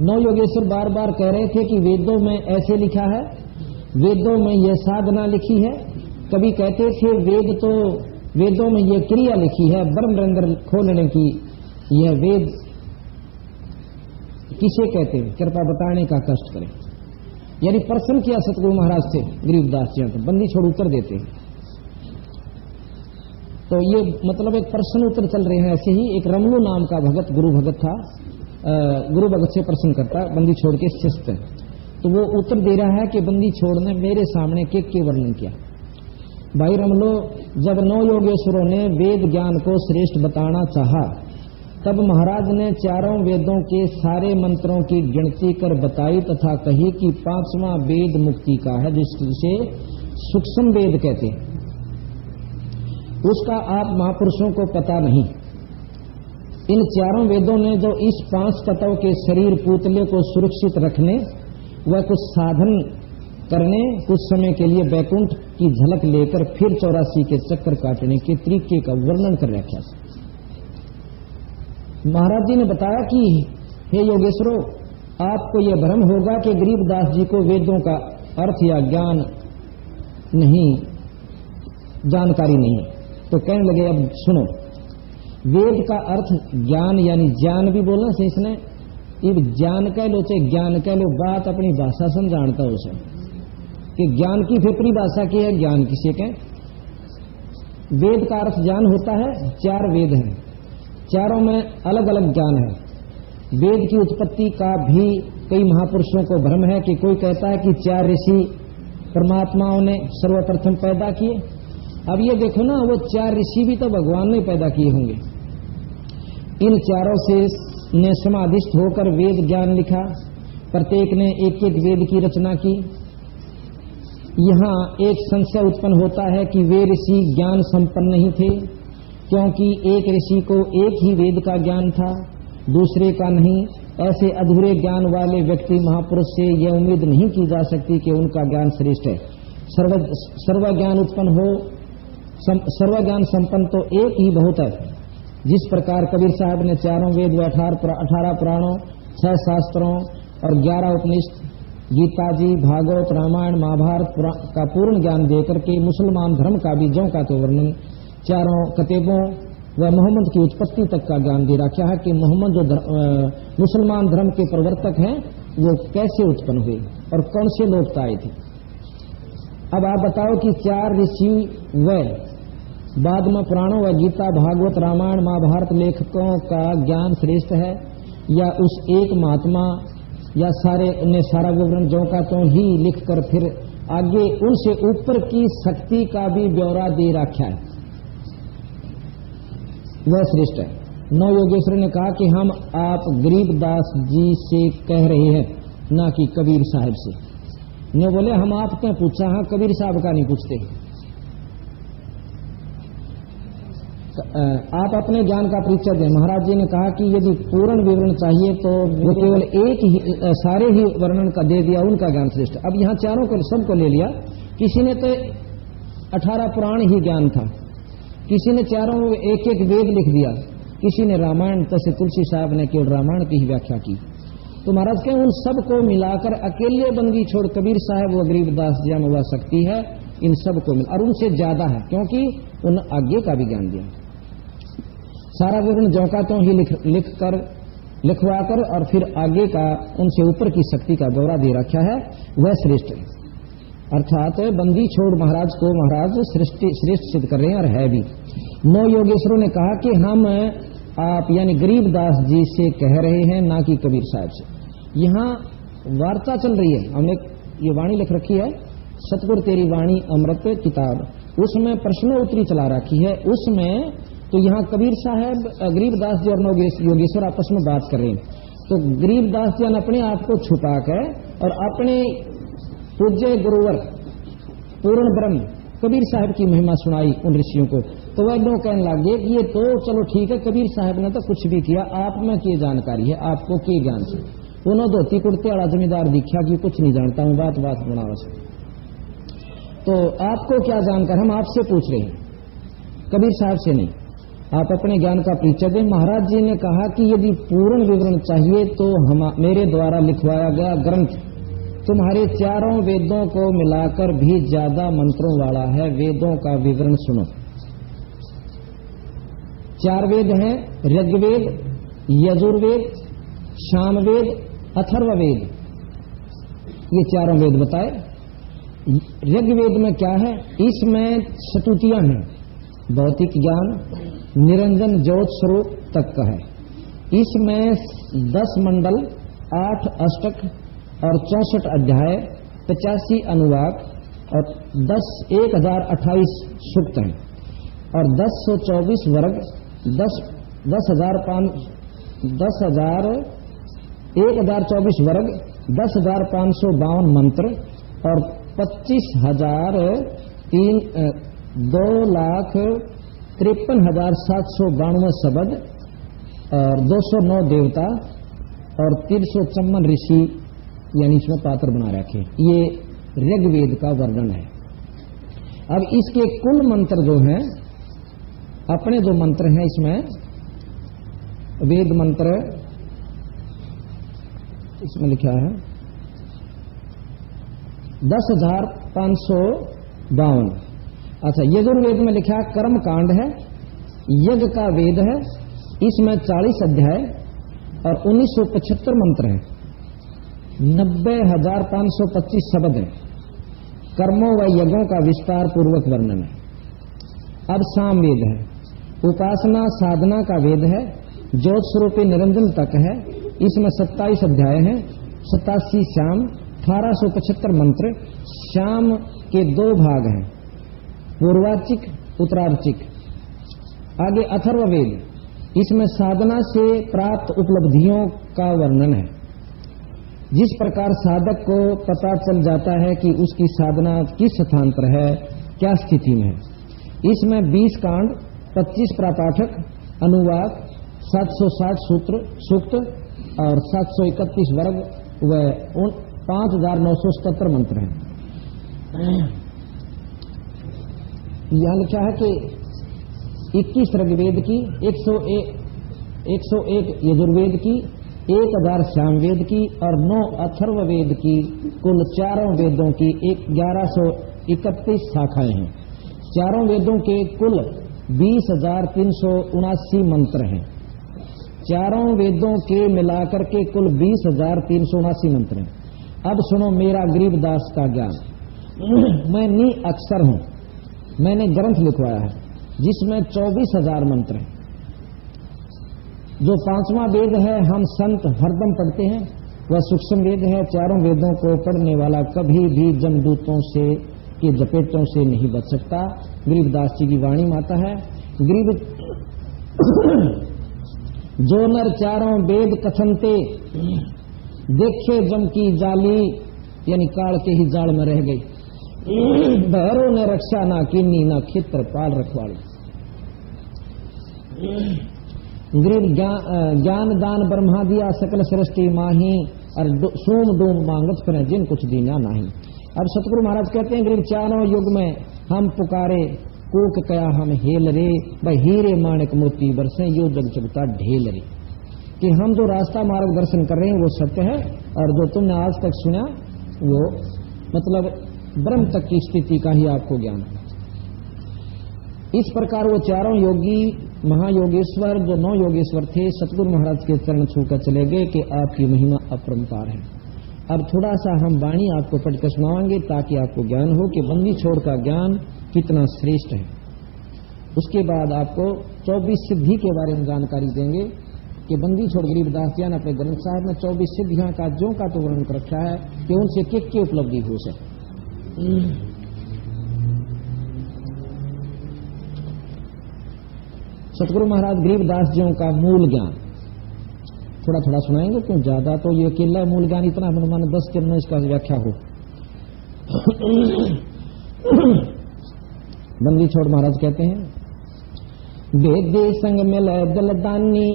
9 योगेश्वर बार बार कह रहे थे कि वेदों में ऐसे लिखा है, वेदों में यह साधना लिखी है। कभी कहते थे वेदों में यह क्रिया लिखी है, ब्रह्म रंध्र खोलने की। यह वेद किसे कहते हैं, कृपा बताने का कष्ट करें। यानी प्रश्न किया सतगुरु महाराज से गरीबदास जी को, बंदी छोड़ उत्तर देते हैं। तो ये मतलब एक प्रश्न उत्तर चल रहे हैं। ऐसे ही एक रमणु नाम का भगत, गुरु भगत था, गुरु भगत से प्रश्न करता, बंदी छोड़ के शिष्ट है। तो वो उत्तर दे रहा है कि बंदी छोड़ ने मेरे सामने के वर्णन किया। भाई रमलो, जब 9 योगेश्वरों ने वेद ज्ञान को श्रेष्ठ बताना चाहा, तब महाराज ने चारों वेदों के सारे मंत्रों की गिनती कर बताई तथा कही कि 5वां वेद मुक्ति का है, जिसे सूक्ष्म वेद कहते हैं। उसका आप महापुरुषों को पता नहीं। इन चारों वेदों ने जो इस 5 तत्व के शरीर पुतले को सुरक्षित रखने व कुछ साधन करने, कुछ समय के लिए बैकुंठ की झलक लेकर फिर 84 के चक्कर काटने के तरीके का वर्णन कर रखा। महाराज जी ने बताया कि हे योगेश्वरों, आपको यह भ्रम होगा कि गरीबदास जी को वेदों का अर्थ या ज्ञान नहीं, जानकारी नहीं है। तो कहने लगे, अब सुनो, वेद का अर्थ ज्ञान, यानी ज्ञान भी बोलना से इसने, ये ज्ञान कह लो चाहे ज्ञान कह लो, बात अपनी भाषा समझाता है उसे कि ज्ञान की फेफड़ी भाषा की है, ज्ञान किसे कहें। वेद का अर्थ ज्ञान होता है। 4 वेद हैं, चारों में अलग अलग ज्ञान है। वेद की उत्पत्ति का भी कई महापुरुषों को भ्रम है कि कोई कहता है कि 4 ऋषि परमात्माओं ने सर्वप्रथम पैदा किए। अब ये देखो ना, वो 4 ऋषि भी तो भगवान ने पैदा किए होंगे। इन चारों से ने समाधिस्थ होकर वेद ज्ञान लिखा, प्रत्येक ने एक एक वेद की रचना की। यहाँ एक संशय उत्पन्न होता है कि वे ऋषि ज्ञान संपन्न नहीं थे, क्योंकि एक ऋषि को एक ही वेद का ज्ञान था, दूसरे का नहीं। ऐसे अधूरे ज्ञान वाले व्यक्ति महापुरुष से यह उम्मीद नहीं की जा सकती कि उनका ज्ञान श्रेष्ठ है। सर्व ज्ञान उत्पन्न हो, सर्व ज्ञान संपन्न तो एक ही बहुत है। जिस प्रकार कबीर साहब ने 4 वेद व 18 पुराणों, 6 शास्त्रों और 11 उपनिषद, गीता जी, भागवत, रामायण, महाभारत का पूर्ण ज्ञान देकर के मुसलमान धर्म का भी ज्यों का तो वर्णन, 4 कतेबों व मोहम्मद की उत्पत्ति तक का ज्ञान दे रखा है कि मोहम्मद जो मुसलमान धर्म के प्रवर्तक हैं वो कैसे उत्पन्न हुए और कौन से लोग आए थे। अब आप बताओ कि 4 ऋषि व बाद में पुराणों व गीता, भागवत, रामायण, महाभारत लेखकों का ज्ञान श्रेष्ठ है या उस एक महात्मा या सारा विवरण जो का तो ही लिखकर फिर आगे उनसे ऊपर की शक्ति का भी ब्यौरा दे रखा है, वह श्रेष्ठ है। नौ योगेश्वर ने कहा कि हम आप गरीबदास जी से कह रहे हैं, ना कि कबीर साहब से। ने बोले हम आपने पूछा, हाँ कबीर साहब का नहीं पूछते। आप अपने ज्ञान का परिचय दें। महाराज जी ने कहा कि यदि पूर्ण विवरण चाहिए तो वो केवल एक ही सारे ही वर्णन का दे दिया, उनका ज्ञान श्रेष्ठ। अब यहाँ चारों को सबको ले लिया। किसी ने तो 18 पुराण ही ज्ञान था, किसी ने चारों एक एक वेद लिख दिया, किसी ने रामायण, तसे तुलसी साहब ने केवल रामायण की ही व्याख्या की। तो महाराज कहें उन सबको मिलाकर अकेले बंदगी छोड़ कबीर साहब व गरीबदास जी में वह शक्ति है, इन सबको मिल, और उनसे ज्यादा है क्योंकि उन आगे का भी ज्ञान दिया। सारा विवरण जौका तो ही लिखवाकर और फिर आगे का उनसे ऊपर की शक्ति का ब्यौरा दे रखा है, वह श्रेष्ठ है। अर्थात बंदी छोड़ महाराज को महाराज श्रेष्ठ सिद्ध कर रहे हैं और है भी। 9 योगेश्वरों ने कहा कि हम आप यानी गरीबदास जी से कह रहे हैं, ना कि कबीर साहब से। यहाँ वार्ता चल रही है, हमने ये वाणी लिख रखी है, सतगुरु तेरी वाणी अमृत किताब, उसमें प्रश्नोत्तरी चला रखी है। उसमें तो यहाँ कबीर साहब गरीबदास जी और 9 योगेश्वर आपस में बात कर रहे हैं। तो गरीबदास जी ने अपने आप को छुपाकर और अपने पूज्य गुरुवर पूर्ण ब्रह्म कबीर साहब की महिमा सुनाई उन ऋषियों को। तो वह एकदम कहने लगे कि ये तो चलो ठीक है, कबीर साहब ने तो कुछ भी किया, आप में क्या जानकारी है, आपको के ज्ञान से। उन्होंने धोती कुर्ते वाला जमींदार दिखा कि कुछ नहीं जानता हूं, बात बनावा से। तो आपको क्या जानकर, हम आपसे पूछ रहे हैं, कबीर साहब से नहीं। आप अपने ज्ञान का परिचय दें। महाराज जी ने कहा कि यदि पूर्ण विवरण चाहिए तो मेरे द्वारा लिखवाया गया ग्रंथ तुम्हारे चारों वेदों को मिलाकर भी ज्यादा मंत्रों वाला है। वेदों का विवरण सुनो। 4 वेद हैं, ऋग्वेद, यजुर्वेद, सामवेद, अथर्ववेद। ये चारों वेद बताए। ऋग्वेद में क्या है, इसमें स्तुतियां हैं, भौतिक ज्ञान, निरंजन ज्योत स्वरूप तक का है। इसमें 10 मंडल, 8 अष्टक और 64 अध्याय, 85 अनुवाक और 1028 सूक्त हैं और 1024 वर्ग, 1024 वर्ग, 10,552 मंत्र और 2,53,792 शब्द और 209 देवता और 354 ऋषि यानी इसमें पात्र बना रखे। ये ऋग्वेद का वर्णन है। अब इसके कुल मंत्र जो हैं, अपने जो मंत्र हैं इसमें वेद मंत्र इसमें लिखा है 10,552। अच्छा, यजुर्वेद में लिखा कर्म कांड है, यज्ञ का वेद है, इसमें 40 अध्याय और 1975 मंत्र हैं, 90,525 शब्द हैं, कर्मों व यज्ञों का विस्तार पूर्वक वर्णन है। अब साम वेद है, उपासना साधना का वेद है, ज्योत स्वरूपी निरंजन तक है, इसमें 27 अध्याय हैं, 87 श्याम, 1875 मंत्र। श्याम के 2 भाग हैं, पूर्वार्चिक उत्तरार्चिक। आगे अथर्ववेद, इसमें साधना से प्राप्त उपलब्धियों का वर्णन है। जिस प्रकार साधक को पता चल जाता है कि उसकी साधना किस स्थान पर है, क्या स्थिति में है। इसमें 20 कांड, 25 प्रापाठक, अनुवाद, 760 सूत्र सूक्त और 731 वर्ग व 5,977 मंत्र हैं। यहां लिखा है कि 21 ऋग्वेद की, 101 यजुर्वेद की, 1000 सामवेद की और 9 अथर्ववेद की, कुल चारों वेदों की 1131 शाखाएं हैं। चारों वेदों के कुल 20,379 मंत्र हैं। चारों वेदों के मिलाकर के कुल 20,379 मंत्र हैं। अब सुनो मेरा गरीबदास का ज्ञान। मैं नी अक्षर हूं, मैंने ग्रंथ लिखवाया है जिसमें 24,000 मंत्र हैं। जो 5वां वेद है हम संत हरदम पढ़ते हैं, वह सूक्ष्म वेद है। चारों वेदों को पढ़ने वाला कभी भी जमदूतों से की जपेटों से नहीं बच सकता। गरीबदास जी की वाणी माता है, गरीब जो नर चारों वेद कथनते, देखे जम की जाली, यानी काल के ही जाल में रह गई। भैरों ने रक्षा ना कीनी, ना क्षेत्र पाल रखवाली। गरीब ज्ञान दान ब्रह्मा दिया, सकल सृष्टि माही, और सोम डूम मांगत पर जिन कुछ दीना नहीं। अब सतगुरु महाराज कहते हैं, गरीब चारों युग में हम पुकारे, कोक कया हम हेल रे, भाई हीरे माणिक मोती बरसे, यो जग चुगता ढेल रे। कि हम जो रास्ता मार्ग दर्शन कर रहे हैं वो सत्य है, और जो तुमने आज तक सुना वो मतलब ब्रह्म तक की स्थिति का ही आपको ज्ञान है। इस प्रकार वो चारों योगी महायोगेश्वर, जो 9 योगेश्वर थे, सतगुरु महाराज के चरण छूकर चले गए कि आपकी महिमा अपरंपार है। अब थोड़ा सा हम वाणी आपको पढ़कर सुनाएंगे ताकि आपको ज्ञान हो कि बंदी छोड़ का ज्ञान कितना श्रेष्ठ है। उसके बाद आपको 24 सिद्धि के बारे में जानकारी देंगे कि बंदी छोड़ गरीबदास जी ने अपने ग्रंथ साहब में 24 सिद्धियां का जो का तो वर्णन कर रखा है कि उनसे क्या उपलब्धि हो सके। सतगुरु महाराज गरीबदास जी का मूल ज्ञान थोड़ा थोड़ा सुनाएंगे, क्यों ज्यादा तो ये अकेला मूल ज्ञान इतना मन 10 दिन में इसका व्याख्या हो। बंदी छोड़ महाराज कहते हैं, वेदे संग मिल दलदानी,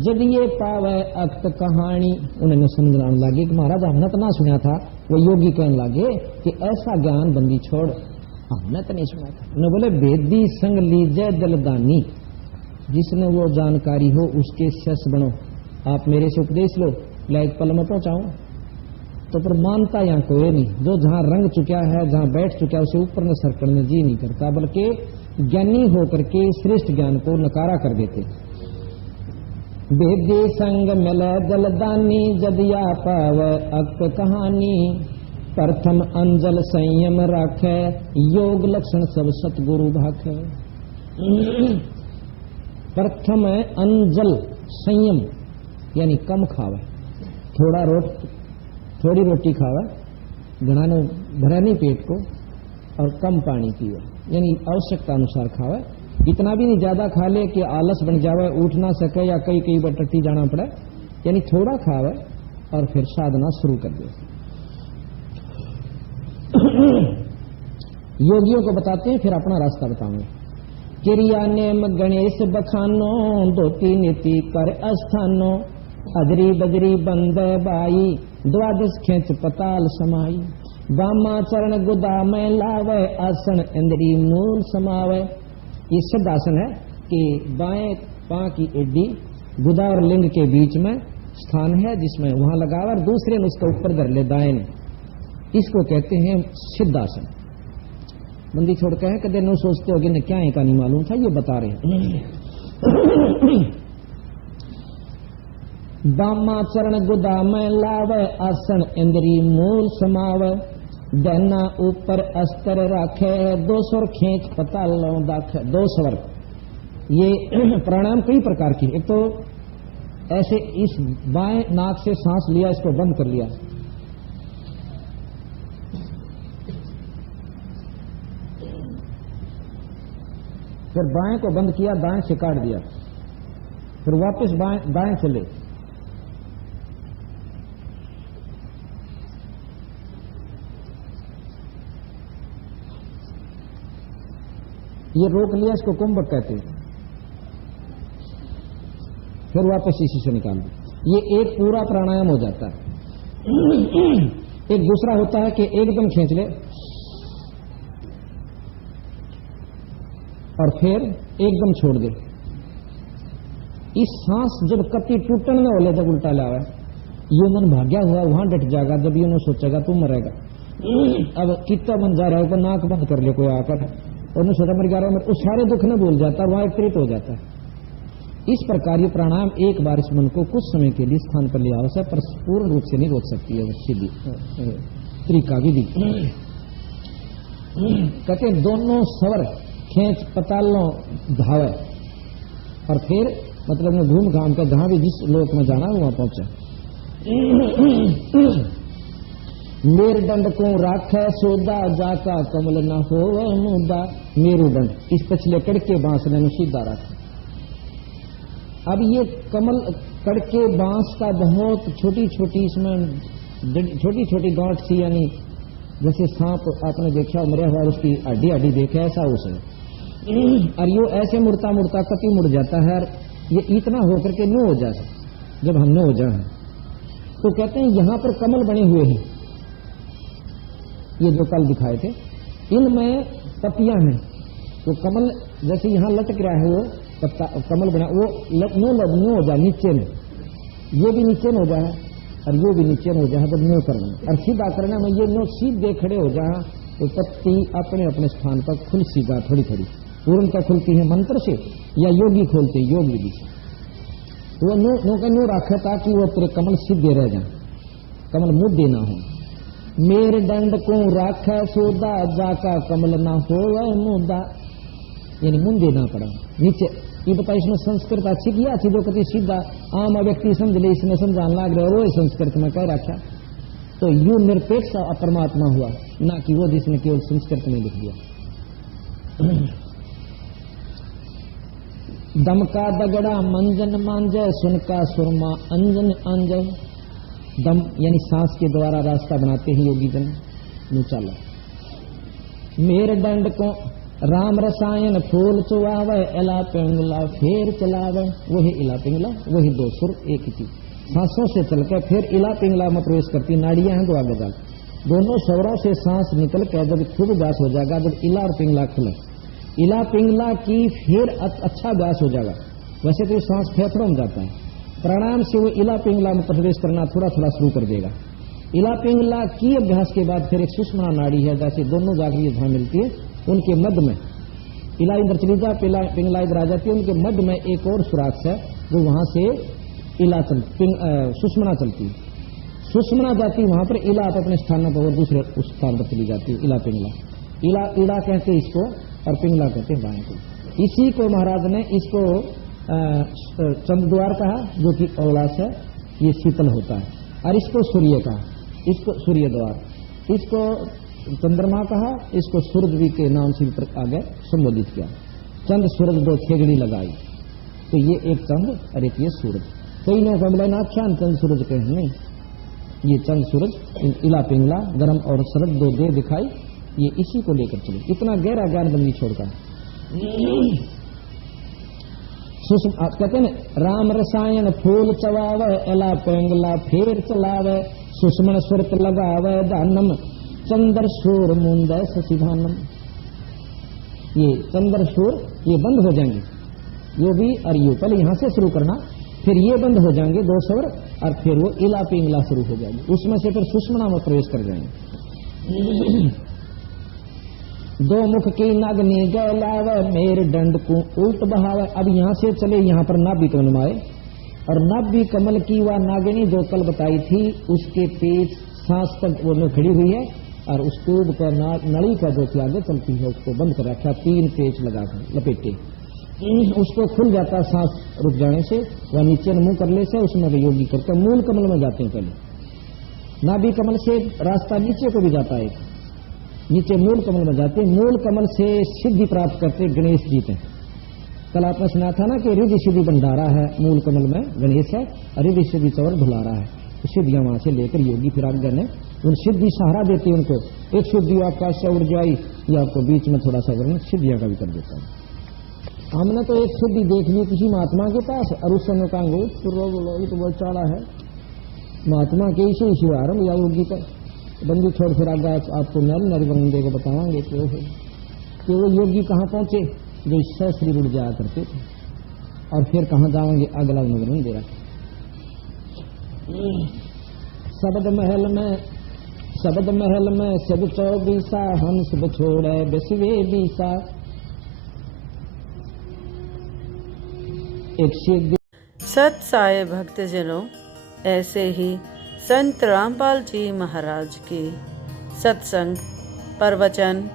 जब ये पावे अक्त कहानी। उन्होंने समझाने लगे कि महाराज हमने तो ना सुना था। वो योगी कहने लगे कि ऐसा ज्ञान बंदी छोड़ हमने तो नहीं सुना था। उन्होंने बोले वेदी संग लीजे दलदानी, जिसने वो जानकारी हो उसके शिष्य बनो। आप मेरे से उपदेश लो, लाइक पल में पहुंचाऊं तो पर मानता यहाँ कोई नहीं। जो जहां रंग चुका है, जहां बैठ चुका है, उसे ऊपर में सरकने जी नहीं करता, बल्कि ज्ञानी होकर के श्रेष्ठ ज्ञान को नकारा कर देते। वेदी संग मिल दलदानी, जदिया पाव अक्त कहानी, प्रथम अंजल संयम राखे, योग लक्षण सब सतगुरु भाखे। प्रथम अंजल संयम यानी कम खावे, थोड़ी रोटी खावे, घना ने भरा नहीं पेट को, और कम पानी पीवे, यानी आवश्यकता अनुसार खावे। इतना भी नहीं ज्यादा खा ले कि आलस बन जावे, उठ ना सके या कई बार टट्टी जाना पड़े, यानी थोड़ा खावे और फिर साधना शुरू कर दे। योगियों को बताते हैं, फिर अपना रास्ता बताऊंगे। क्रिया नेम गणेश बखानो, धोती नीति कर अस्थानो, अजरी बजरी बंद बाई, द्वादश खेच पताल समाई, बामा चरण गुदा में लावे, आसन इंद्री मूल समावे। ये सिद्ध आसन है कि बाएं पांव की एडी गुदा और लिंग के बीच में स्थान है, जिसमें वहां लगावे और दूसरे ने उसके ऊपर धर ले दाएं ने। इसको कहते हैं सिद्ध आसन। बंदी छोड़ कहे कदे न सोचते हो कि क्या है का नहीं मालूम था, ये बता रहे हैं। बामा चरण गुदा में लावे, आसन इंद्री मूल समावे, दहना ऊपर अस्तर राखे, 2 स्वर खींच पतालों दाखे। 2 स्वर ये प्राणायाम कई प्रकार की। एक तो ऐसे इस बाएं नाक से सांस लिया, इसको बंद कर लिया, फिर बाएं को बंद किया, दाएं से काट दिया, फिर वापस दाएं चले, ये रोक लिया, इसको कुंभक कहते हैं, फिर वापस इसी से निकाल दिया। ये एक पूरा प्राणायाम हो जाता है। एक दूसरा होता है कि एकदम खींच ले और फिर एकदम छोड़ दे। इस सांस जब कति टूटने में होले, जब उल्टा लावे, ये मन भाग्या हुआ वहां डट जाएगा, जब ये सोचेगा तू मरेगा। अब कितना मन जा रहा है, नाक बंद कर ले कोई आकर, और सोचा मर जा रहा है, उस सारे दुख न भूल जाता, वहां एकत्रित हो जाता है। इस प्रकार ये प्राणायाम एक बार इस मन को कुछ समय के लिए स्थान पर ले आओ से, पर पूर्ण रूप से नहीं रोक सकती है सीधी तरीका विधि। कहते दोनों स्वर खींच पतालों धावे, और फिर मतलब में घूम घाम कर जहां भी जिस लोक में जाना है वहां पहुंचा। मेरुदंड को राखे सोदा जाका कमल न होवे मुदा। मेरुदंड इस पछले कड़के बांस ने सीधा रखा। अब ये कमल कड़के बांस का बहुत छोटी छोटी इसमें छोटी छोटी गांठ सी, यानी जैसे सांप आपने देखा मरा हुआ उसकी हड्डी हड्डी देखे ऐसा उसे, और यो ऐसे मुड़ता मुड़ता कति मुड़ जाता है। ये इतना होकर के नो हो जाए, जब हम नो हो जाए तो कहते हैं यहां पर कमल बने हुए हैं, ये जो कल दिखाए थे इनमें पत्तियां हैं। तो कमल जैसे यहां लटक रहा है वो पत्ता कमल बना, वो नो हो जाए नीचे में, ये भी नीचे में हो जाए और ये भी नीचे में हो जाए। जब नो करना और सीधा करना में ये नो सीधे खड़े हो जाए तो पत्ती अपने अपने स्थान पर खुल सीधा थोड़ी थोड़ी पूर्णतः खुलती है मंत्र से या योगी खोलते योग विधि से। तो वो नो का नो रखा ताकि वो तेरे कमल सीधे रह जाए, कमल मुद्दे ना हो। मेरे दंड को राखा सोदा जाका कमल ना हो मुद्दा, यानी मुंदे ना पड़ा नीचे। ये बता इसमें संस्कृत अच्छी किया अच्छी जो कभी सीधा आम व्यक्ति समझ ले, इसमें समझाने लग रहे वो संस्कृत में कह रखा। तो यू निरपेक्ष परमात्मा हुआ, ना कि वो जिसने केवल संस्कृत में लिख दिया। दम का दगड़ा मंजन मांजे सुनका सुरमा अंजन अंजय। दम यानी सांस के द्वारा रास्ता बनाते हैं योगी जन नुचाला। मेरे दंड को राम रसायन फूल चुआवे एला पिंगला फेर चलावे। वही इला पिंगला, वही दो सुर एक ही चीज, सांसों से चलकर फिर इला पिंगला में प्रवेश करती। नाड़ियां हैं दो आगे जा, दोनों स्वरों से सांस निकल कर जब खूब व्यास हो जाएगा, जब इला और पिंगला खुले, इला पिंगला की फिर अच्छा व्यास हो जाएगा। वैसे तो सांस फेफड़ों में जाता है, प्राणायाम से वो इला पिंगला में प्रवेश करना थोड़ा थोड़ा शुरू कर देगा। इला पिंगला की अभ्यास के बाद फिर एक सुषुम्ना नाड़ी है, जैसे दोनों जागृति जहां मिलती है उनके मध्य में इला इधर चली जा, पिंगला इधर आ जाती है, उनके मध्य में एक और सुराख है जो वहां से इला सुषुम्ना चलती है। सुषुम्ना जाती वहां पर इला अपने स्थान पर और दूसरे उस स्थान पर चली जाती है। इला पिंगला, इला कहते हैं इसको और पिंगला कहते हैं बाएं को। इसी को महाराज ने इसको चंद्रद्वार कहा जो कि औलास है, ये शीतल होता है, और इसको सूर्य कहा, इसको सूर्य द्वार, इसको चंद्रमा कहा, इसको सूरज भी के नाम से भी आगे संबोधित किया। चंद्र सूरज दो खेगड़ी लगाई, तो ये एक चंद्र और एक ये सूरज। कई ने कमला नाख्यान चंद्र सूरज कहे नहीं, ये चंद्र सूरज इला पिंगला गर्म और शरद दो दे दिखाई, ये इसी को लेकर चले। इतना गहरा ज्ञान बंदी छोड़कर कहते हैं राम रसायन फूल चवावे एला पिंगला फेर चलावे। सुषमन सुरत लगावे दानम चंद्र सूर मुंदय शशिभानम। ये चंद्र सूर ये बंद हो जाएंगे, ये भी और ये पहले यहां से शुरू करना, फिर ये बंद हो जाएंगे दो स्वर, और फिर वो इला पिंगला शुरू हो जाएंगे, उसमें से फिर सुषमना में प्रवेश कर जाएंगे। दो मुख की नागनी गैलावे मेरे दंड को उल्ट बहावे। अब यहां से चले यहां पर नाभि को नुमाए, और नाभि कमल की वह नागिनी जो कल बताई थी उसके पेट सांस तक वो खड़ी हुई है, और उस ट्यूब पर नली का जो आगे चलती है उसको बंद कर रखा, 3 पेच लगाकर लपेटे, उसको खुल जाता सांस रुक जाने से, वह नीचे मुंह कर ले से उसमें योगी करते मूल कमल में जाते हैं। पहले नाभि कमल से रास्ता नीचे को भी जाता है, नीचे मूल कमल में जाते, मूल कमल से सिद्धि प्राप्त करते गणेश जी थे। कल आपने सुना था ना कि रिद्धि सिद्धि भंडारा है मूल कमल में गणेश है, और रिद्धि सिद्धि चवर भुलारा है। सिद्धियां वहां से लेकर योगी फिर आगे ने उन सिद्धि सहारा देती है उनको। एक सिद्धि आकाश से उड़ जाई, या आपको बीच में थोड़ा सा वर्णन सिद्धियां का भी कर देता है। हमने तो एक सिद्धि देख ली किसी महात्मा के पास, और उस समय कहेंगे तो बहुत चाड़ा है महात्मा के इसे शुभारंभ या योगी का बंदी छोड़। फिर आगे आपको नर बंदे को बतावांगे कि वो योगी कहाँ पहुंचे जो इससे शरीर उड़ जाया करते थे, और फिर कहाँ जाएंगे अगला वर्णन दे रहा। शब्द महल में सब 24 हंस बछोड़े बसवे बीसा। एक सिद्धि सत साई भक्तजनों, ऐसे ही संत रामपाल जी महाराज के सत्संग, प्रवचन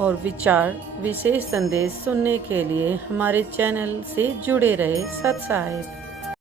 और विचार विशेष संदेश सुनने के लिए हमारे चैनल से जुड़े रहे। सत साई।